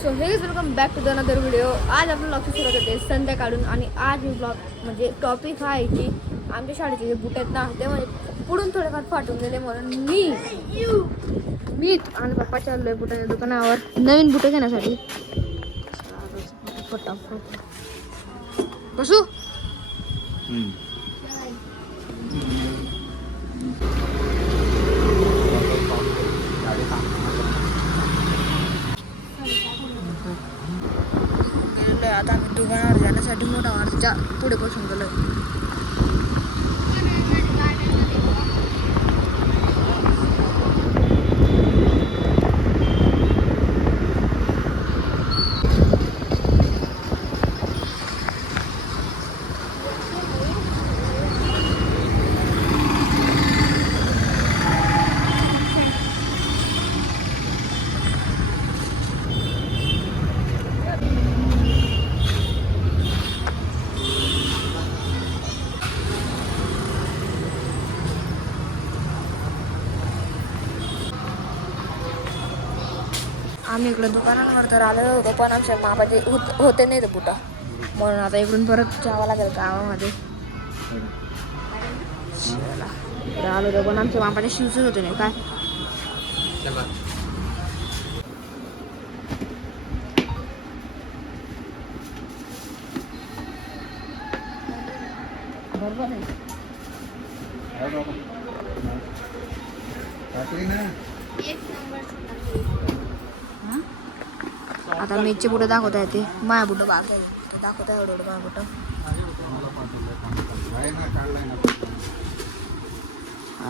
So hey welcome back to the another video. आज आपलं लक्ष सुरू होते संध्याकाळून आणि आज मी ब्लॉग म्हणजे टॉपिक हा आहे की आमच्या शाळेचे जे बुट आहेत ना ते म्हणजे पुढून थोडेफार फाटून गेले म्हणून मी आणि पप्पा चाललोय बुटाच्या दुकानावर नवीन बुटं घेण्यासाठी. फटाफट कसू आता आम्ही दुकानावर जाण्यासाठी मोठा वारच्या पुढे बसून गेलोय. आम्ही इकडे दुकानांवर तर आलेलो होतो पण आमच्या मापाचे होते नाही ते बुटा म्हणून आता इकडून परत जावं लागेल गावामध्ये. आलो होतो पण आमच्या मापाचे शूज होते नाही काय. बरोबर आहे आता मीचे बुटं दाखवता येते माया बुटं दाखवता एवढं माया बुटं.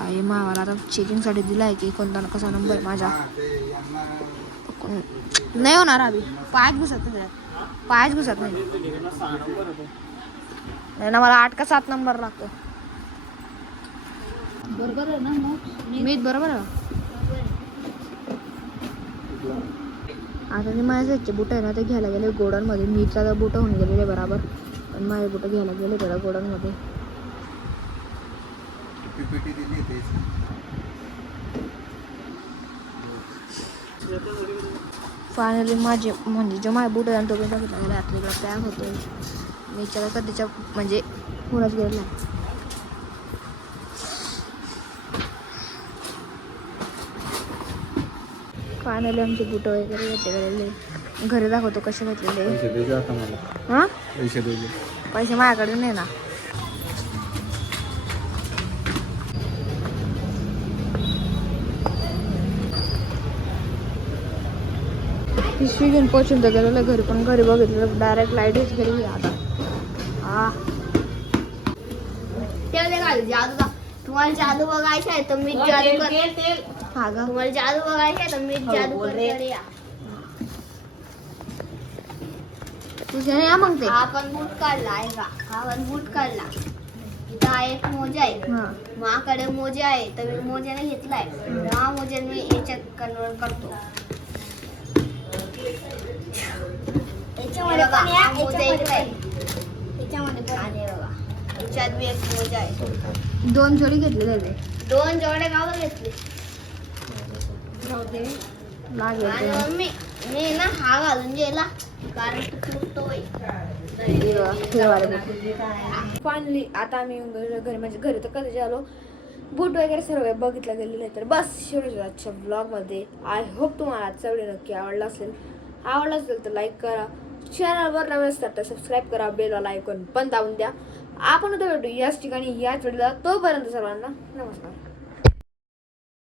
हे मावाला आता चेकिंगसाठी दिला आहे की कोणता कसा नंबर आहे माझा नाही होणार. अभि पायच घुसत नाही ना मला 8 का 7 नंबर लागतो. बरोबर आहे ना मी बरोबर आहे. आता ते माझ्याचे बुट आहे ना ते घ्यायला गेले गोडांमध्ये. मीचा तर बुटं होऊन गेलेले बराबर पण माझे बुटं घ्यायला गेले त्याला गोडांमध्ये. फायनली माझे म्हणजे जो माझे बुट आहे तो पण बघितला गेला आतला पॅक होतोय. मीच्या कधीच्या म्हणजे होऊनच गेलेला. फायनली आमचे बुट वगैरे घेतले घरी दाखवतो कसे घेतलेले. हां पैसे माझ्याकडे नाही ना. पिशवी घेऊन पोचून तर गेलेलं घरी पण घरी बघितलं डायरेक्ट लाईटच गेली आता. तुम्हाला जादू बघायचं आहे तर मी जादू करते. हा गा तुम्हाला जादू बघायचं आहे तर मी जादू करते. तुझ्या या मग ते आपण बूट काढला आहे का? आपण बूट काढला. इथं हा एक मोजा आहे. माझ्याकडे मोजा आहे तर मी मोज्याने घेतलाय. हा मोजा मी याच्यात कन्वर्ट करतो. याच्यामध्ये मी एक मोजा आहे. 2 जोडी घेतलेले ते 2 जोड्या गावात घेतले. लागेल मी ना हा घालून गेला कारण तुटतोय. फायनली आता आम्ही घरी म्हणजे घरी तर कधी आलो बूट वगैरे सर्व बघितलं गेलेलं आहे. तर बस शेवटच्या आजच्या ब्लॉगमध्ये आय होप तुम्हाला आजचा व्हिडिओ नक्की आवडला असेल तर लाईक करा. चॅनलवर नवीन असतात तर सबस्क्राईब करा. बेलला आयकॉन पण दाबून द्या. आपण उद्या भेटू याच ठिकाणी याच व्हिडिओला. तोपर्यंत सर्वांना नमस्कार.